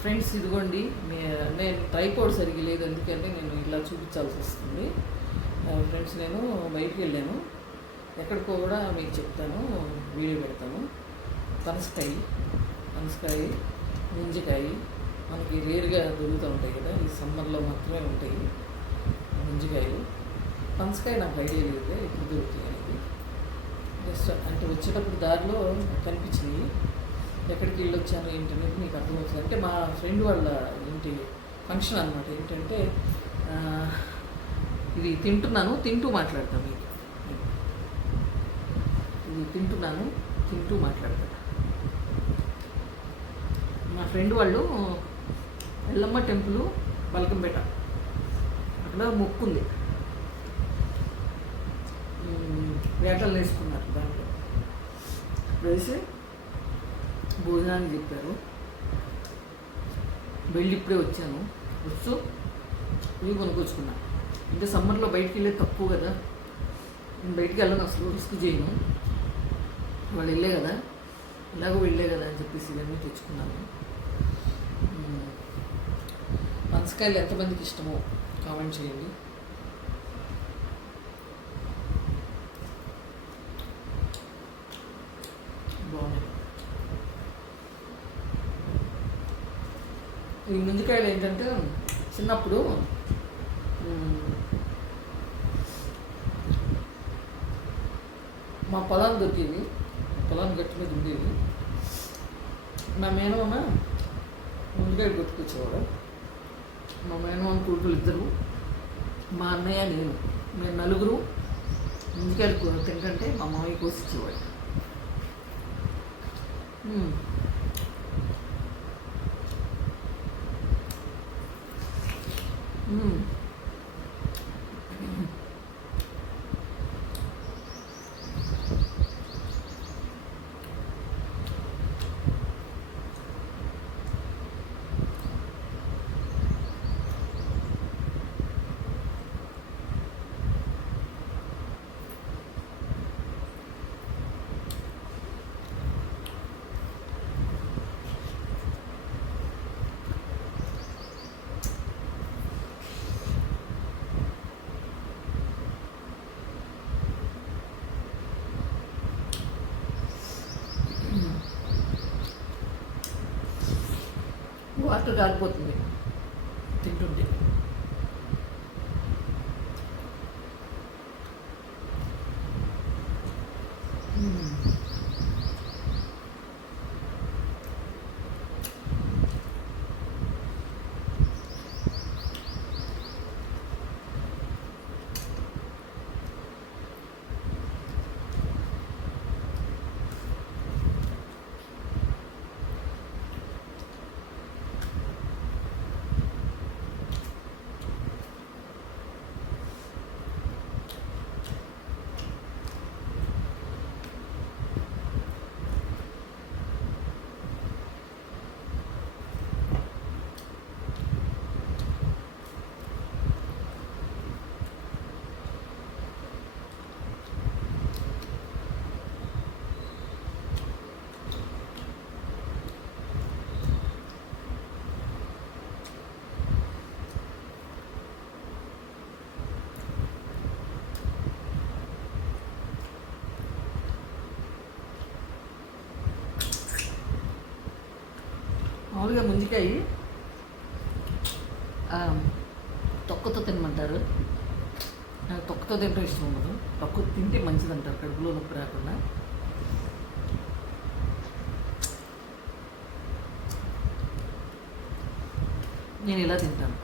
Friends ఇదిగోండి నేను tripod సరిగ్గా లేదు ఎందుకంటే నేను ఇలా చూపించాల్సి వస్తుంది. ఫ్రెండ్స్ నేను బయటికి వెళ్ళాను. ఎక్కడికో కూడా మీకు చెప్తాను వీడియో పెడతాను. పనసకాయ పనసకాయ ముంజికాయ మనకి రేరుగా దొరుకుతూ ఉంటాయి కదా ఈ సమ్మర్లో మాత్రమే ఉంటాయి ముంజికాయలు. పనసకాయ నాకు ఐడియా లేదు ఎప్పుడు దొరుకుతాయి అనేది. జస్ట్ అంటే వచ్చేటప్పుడు దారిలో కనిపించినాయి ఎక్కడికి వెళ్ళొచ్చాను ఏంటనేది మీకు అర్థమవుతుంది. అంటే మా ఫ్రెండ్ వాళ్ళ ఇంటి ఫంక్షన్ అనమాట ఏంటంటే ఇది తింటున్నాను తింటూ మాట్లాడతాను మీకు. ఇది తింటున్నాను తింటూ మాట్లాడతాను మా ఫ్రెండ్ వాళ్ళు ఎల్లమ్మ టెంపుల్ బల్కంపేట. అక్కడ మొక్కు ఉంది. వేటలు వేసుకున్నారు దాంట్లో. వేసి? భోజనానికి చెప్పారు. వెళ్ళి ఇప్పుడే వచ్చాను. వచ్చు ఇవి కొనుక్కొచ్చుకున్నా. అంటే సమ్మర్లో బయటికి వెళ్ళేది తక్కువ కదా. నేను బయటికి వెళ్ళను అసలు రిస్క్ చేయను. వాళ్ళు వెళ్ళే కదా. ఇలాగో వెళ్ళే కదా అని చెప్పేసి ఇవన్నీ తెచ్చుకున్నాను. ఉమ్, పనసకాయలు ఎంతమందికి ఇష్టమో కామెంట్ చేయండి. బాగున్నాయి. ఈ ముంజికాయలు ఏంటంటే చిన్నప్పుడు మా పొలాలు దొరికేవి పొలాన్ని గట్టి మీద ఉండేవి మా మేనమామ ముందుకాయలు కొట్టుకొచ్చేవాడు. మా మేనమామ కొడుకులు ఇద్దరు. మా అన్నయ్య నేను. మేము నలుగురు ముందుకాయలు కూ- తింటుంటే మా మామయ్య కోసి ఇచ్చేవాడు మ్. మ్మ్. వాటర్ కాలిపోతుంది తింటుంటే మ్మ్. మామూలుగా ముంజికాయ. తొక్కతో తినమంటారు. నాకు తొక్కతో తింటే ఇష్టం ఉండదు. తొక్క తింటే మంచిది అంటారు కడుపులో నొప్పి రాకుండా. నేను ఇలా తింటాను.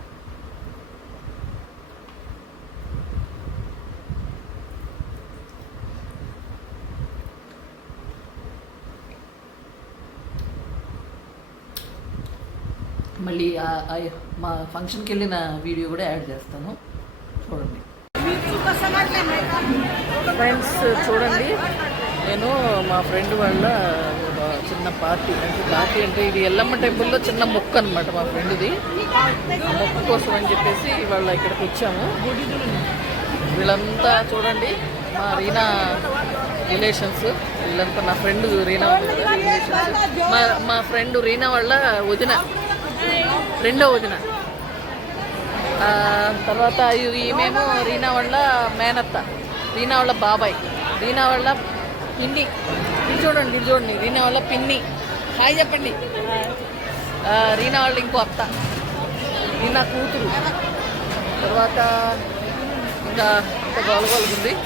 మళ్ళీ మా ఫంక్షన్కి వెళ్ళిన వీడియో కూడా యాడ్ చేస్తాను. చూడండి. ఫ్రెండ్స్ చూడండి. నేను మా ఫ్రెండ్ వాళ్ళ చిన్న పార్టీ అంటే పార్టీ అంటే ఇది ఎల్లమ్మ టెంపుల్లో చిన్న మొక్క అనమాట మా ఫ్రెండ్ది. మొక్క కోసం అని చెప్పేసి వాళ్ళ ఇక్కడికి వచ్చాము. వీళ్ళంతా చూడండి మా రీనా రిలేషన్స్ వీళ్ళంతా నా ఫ్రెండ్ రీనా రిలేషన్స్ మా మా ఫ్రెండ్ రీనా వాళ్ళ వదిన. రెండో వదిన. తర్వాత ఈ- ఈమెమో రీనా వాళ్ళ మేనత్త రీనా వాళ్ళ బాబాయ్ రీనా వాళ్ళ పిన్ని. ఇది చూడండి ఇది చూడండి రీనా వాళ్ళ పిన్ని. హాయ్ చెప్పండి. రీనా వాళ్ళ ఇంకో అత్త రీనా కూతురు. తర్వాత ఇంకా ఇంకా గొలగొలుగుంది.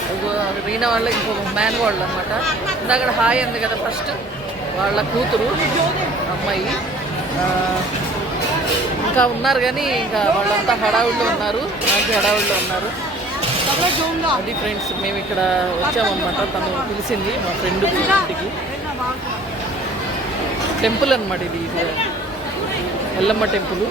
రీనా వాళ్ళ ఇంకో మ్యాన్ వాళ్ళు అనమాట ఇందాక హాయ్ అంది కదా ఫస్ట్ వాళ్ళ కూతురు అమ్మాయి. ఇంకా ఉన్నారు కానీ ఇంకా వాళ్ళంతా హడావుల్లో ఉన్నారు మంచి హడావుల్లో ఉన్నారు. అది ఫ్రెండ్స్ మేము ఇక్కడ వచ్చామన్నమాట. తను పిలిచింది మా ఫ్రెండ్ ఇంటికి. టెంపుల్ అనమాట ఇది ఎల్లమ్మ టెంపుల్